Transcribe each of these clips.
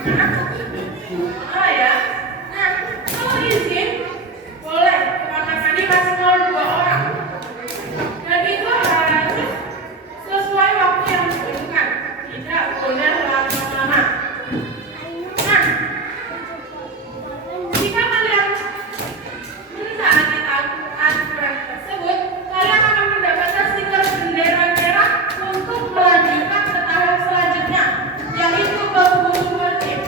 Ah ya. Nah, kalau izin boleh kamar mandi maksimal 2 orang. Dan itu harus sesuai waktu yang ditentukan. Tidak boleh lama-lama. Nah, jika kalian menaati aturan tersebut, kalian akan mendapatkan stiker bendera merah untuk melanjutkan ke tahap selanjutnya, yaitu berburu wajib.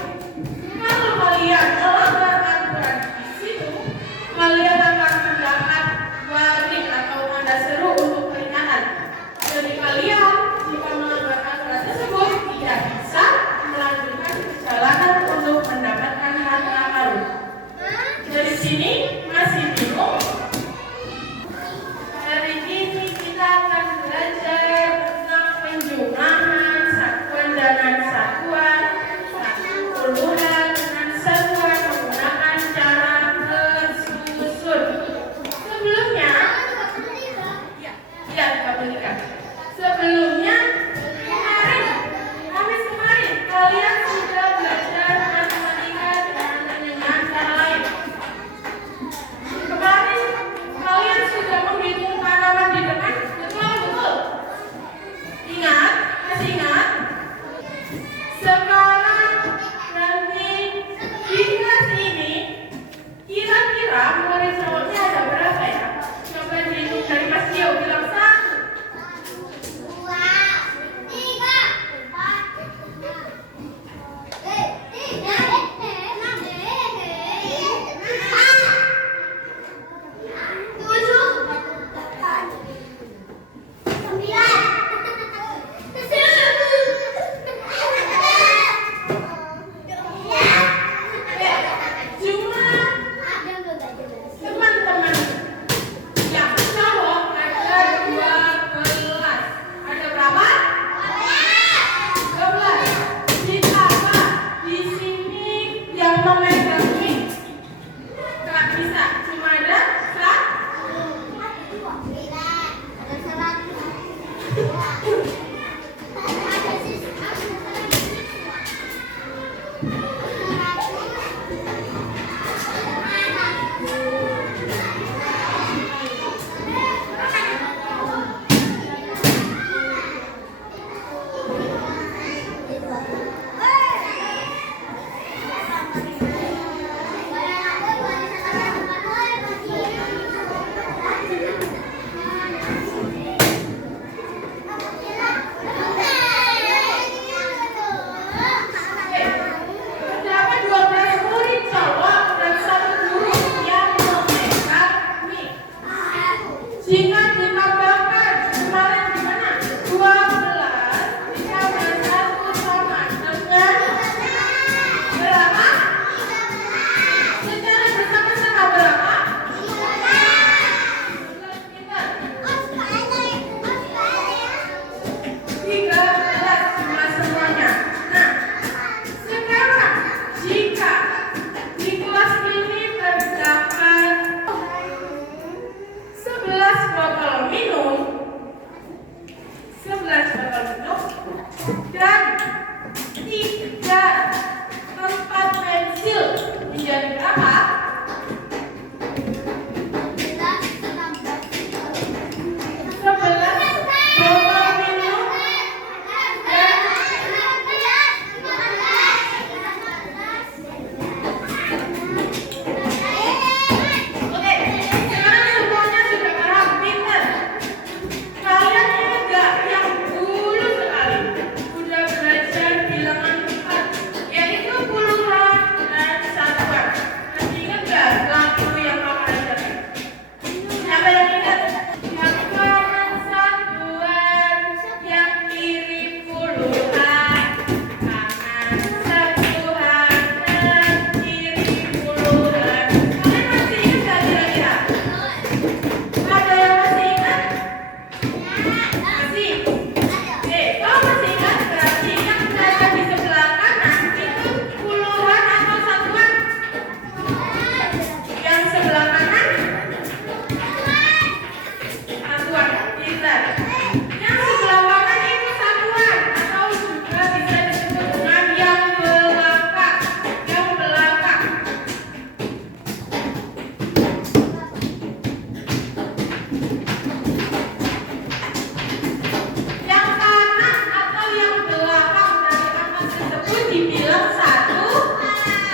dibilang satu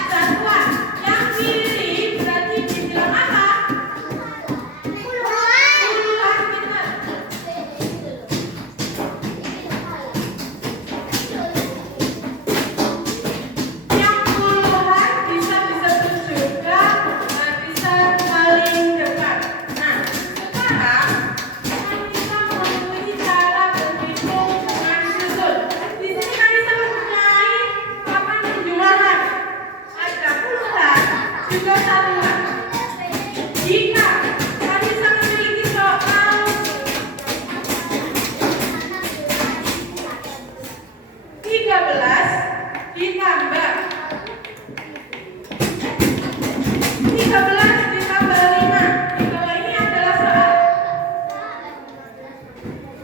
satuan. Yang kiri berarti dibilang apa? Puluhan, benar. Yang puluhan bisa disebut juga bisa paling dekat. Nah, sekarang kita memiliki cara berhitung dengan susun. Di sini kan kita mempunyai papan penjumlahan. Ada puluhan juga satuan. Jika kita memiliki soal 13 ditambah 13 ditambah 5. Di bawah ini adalah soal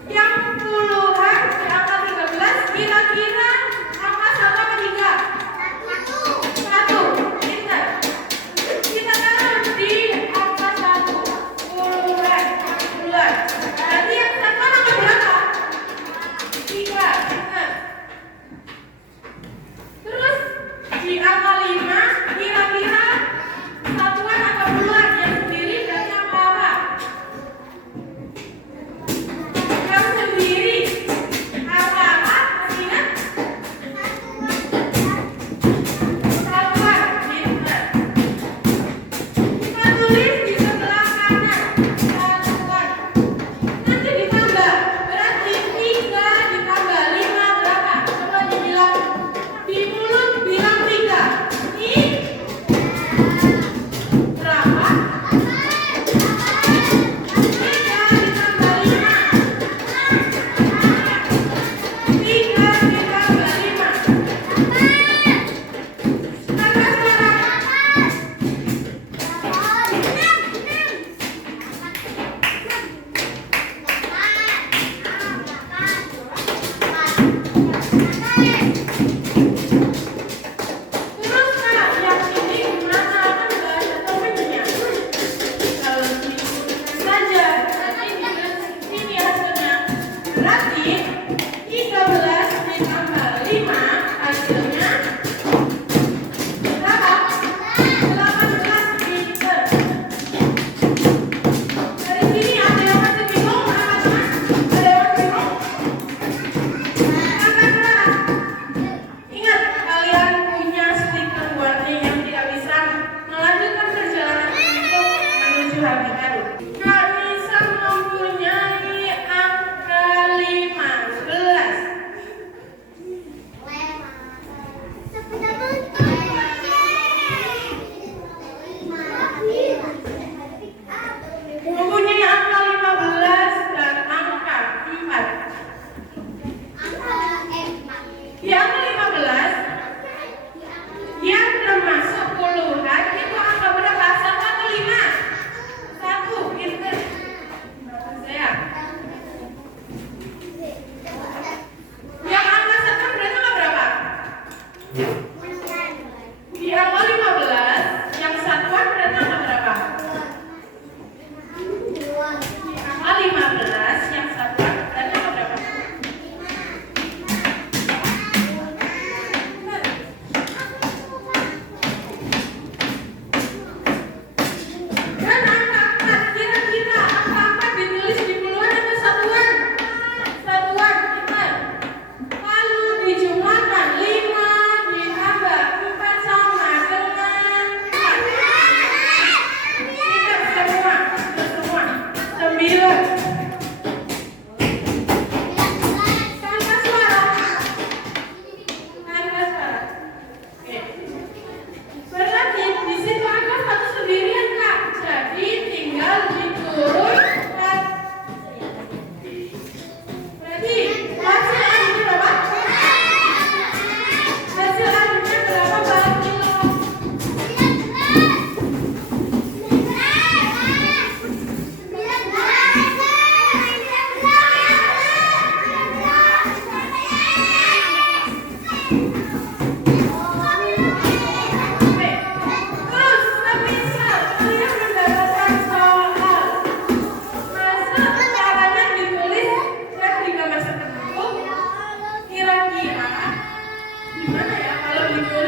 yang puluhan di angka 13. Kira-kira angka 1 apa 3? 1. Pintar. Kita taruh di angka 1. Puluhan. Berarti yang satuan angka berapa? 3. Pintar. Terus di angka 5 kira-kira satuan atau puluhan yang sendiri berarti angka apa? Yang sendiri angka apa? Masih ingat? Satuan. Pintar. Kita tulis di sebelah kanan satuan. Nanti ditambah. Berarti 3 ditambah 5 berapa? Coba dibilang. Di mulut bilang 3.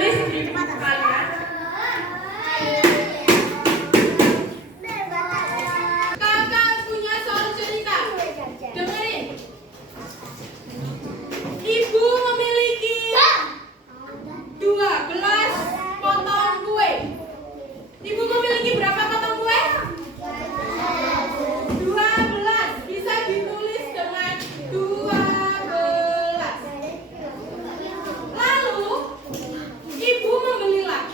tulis di buku kalian. Kakak punya soal cerita. Dengerin. Ibu memiliki 12 potong kue. Ibu memiliki berapa potong kue? 12. Bisa ditulis dengan 12. Lalu ibu membeli lagi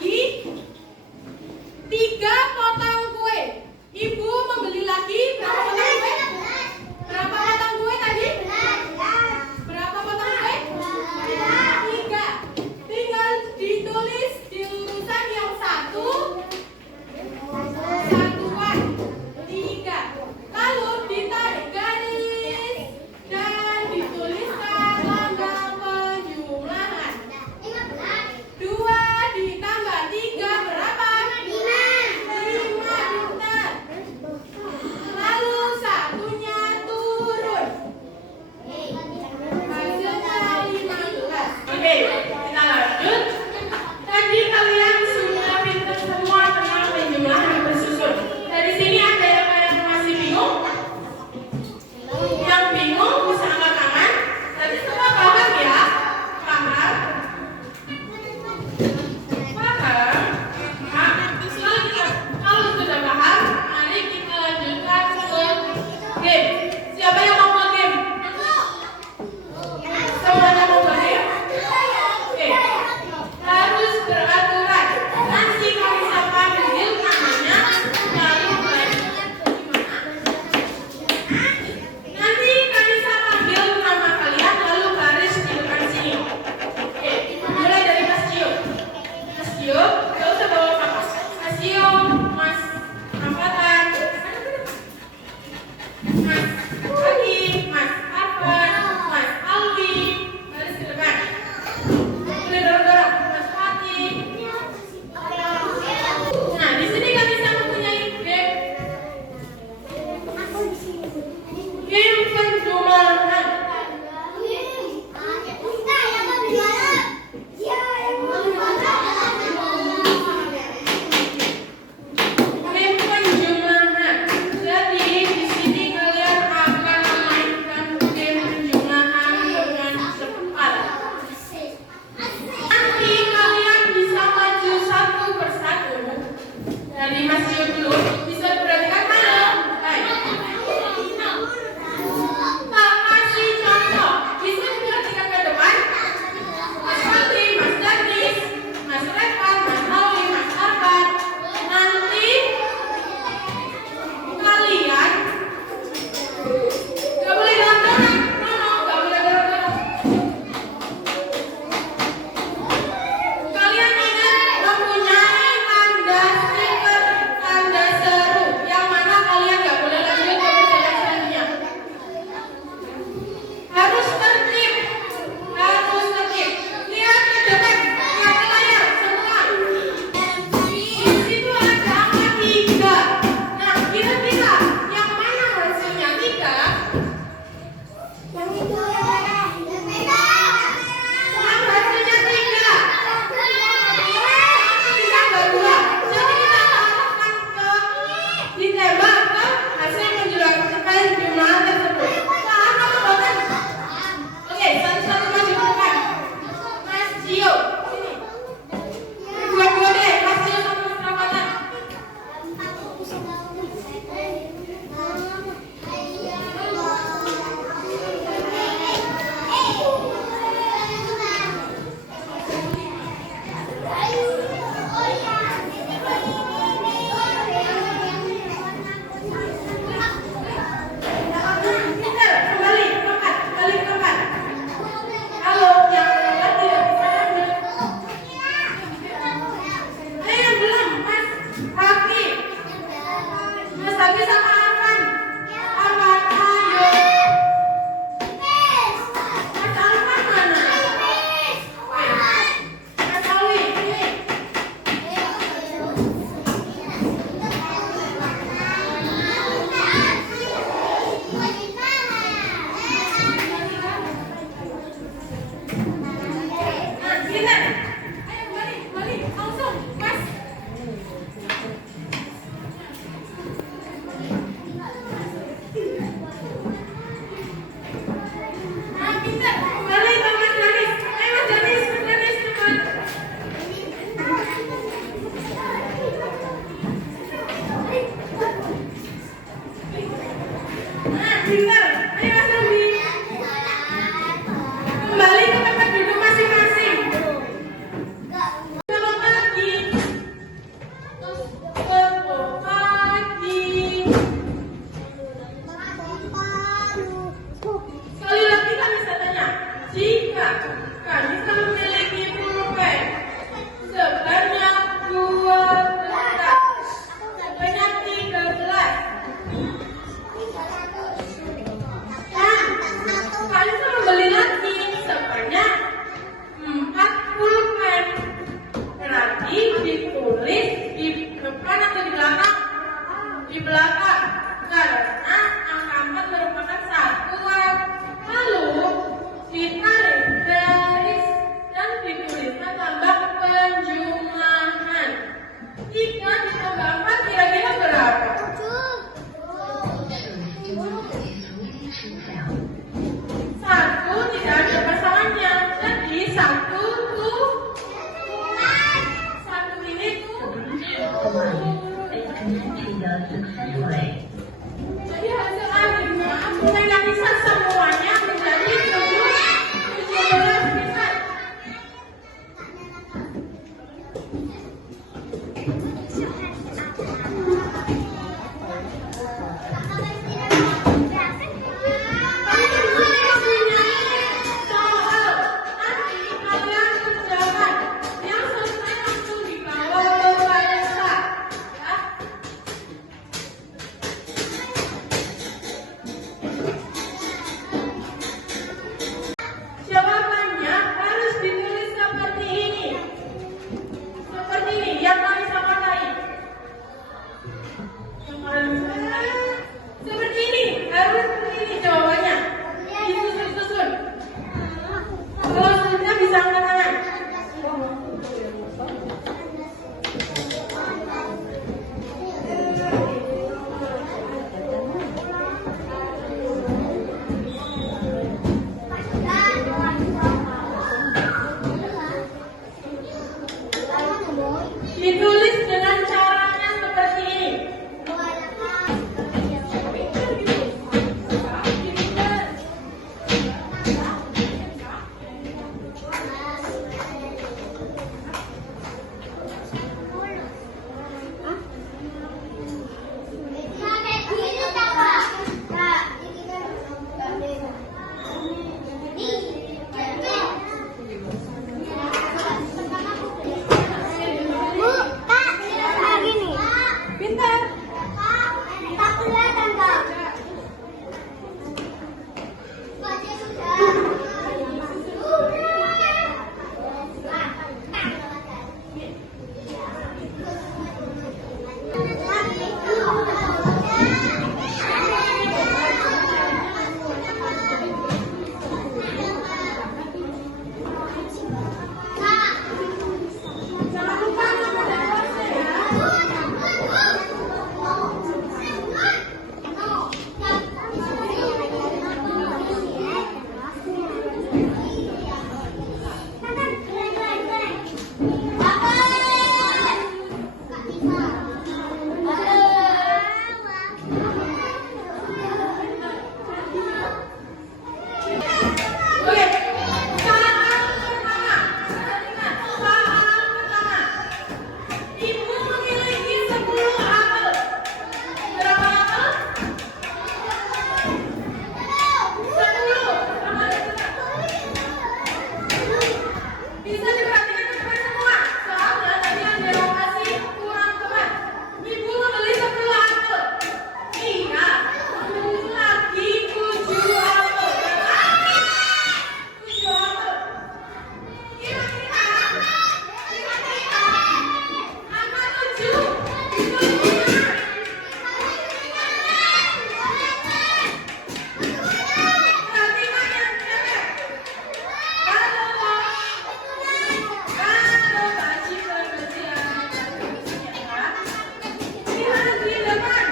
Jadi hasil akhirnya mengakibat semuanya menjadi 17 besar. Jawabannya harus ditulis seperti ini. Seperti ini, yang paling sama lain. Seperti ini, harus seperti ini jawabannya. Disusun-susun. Kalau sudah bisa angkat tangan. Ditulis dengan caranya seperti ini. Pintar. Jangan lupa nama dan kelasnya ya. Oke, saat pertama, ingat, saat pertama, ibu memiliki 10 apel. Berapa apel? 10. Bisa diperhatikan teman semua. Soalnya tadi ada lokasi kurang teman. Ibu membeli 10 apel. Iya, membeli lagi 7 apel. 7 apel. Kira-kira angka 7 itu benar. Perhatikan yang cewek. Kalau baju berkecilan lihat di depan.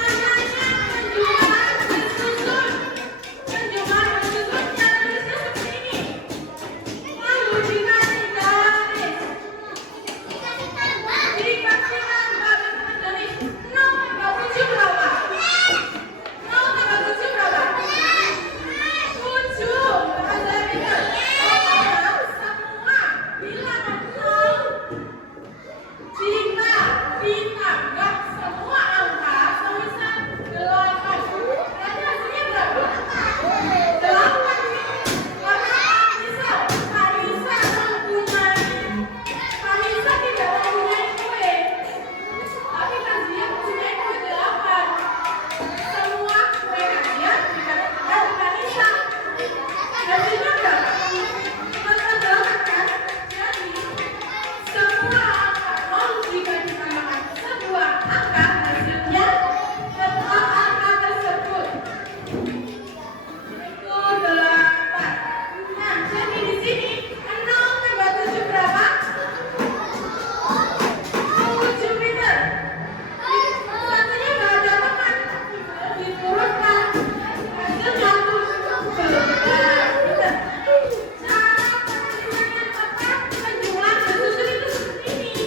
Namanya penjualan bersusun. Penjualan bersusun cara tulisnya seperti ini. Lalu dikasih garis. Dikasihkan garis. 0 tambah 7 berapa? 0 tambah 7 berapa? 7. Ada pintar. Semua bilang 0. Jika ditambah semua angka semisal 8, berarti hasilnya berapa? 8. Karena misal Marisa tidak mempunyai kue, tapi Nazia mempunyai kue 8. Semua kue Nazia dikatakan Marisa. Hasilnya berapa? Betul 8 kan? Jadi semua angka 0 jika ditambahkan sebuah angka hasilnya setelah angka tersebut itu 8. Nah, jadi di sini 0 tambah 7 berapa? 7 meter. Satunya nggak ada teman. Diturunkan. Hasilnya 11 meter. Cara penjualan yang tepat, penjualan bersusun itu seperti ini.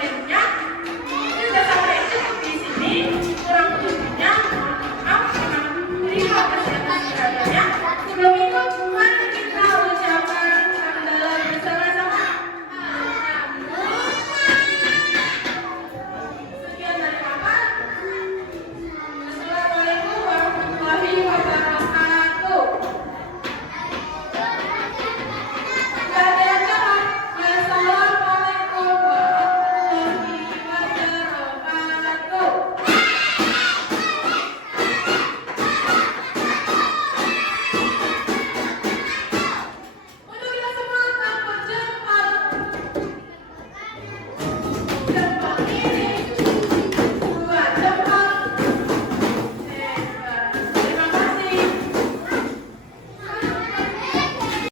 tempe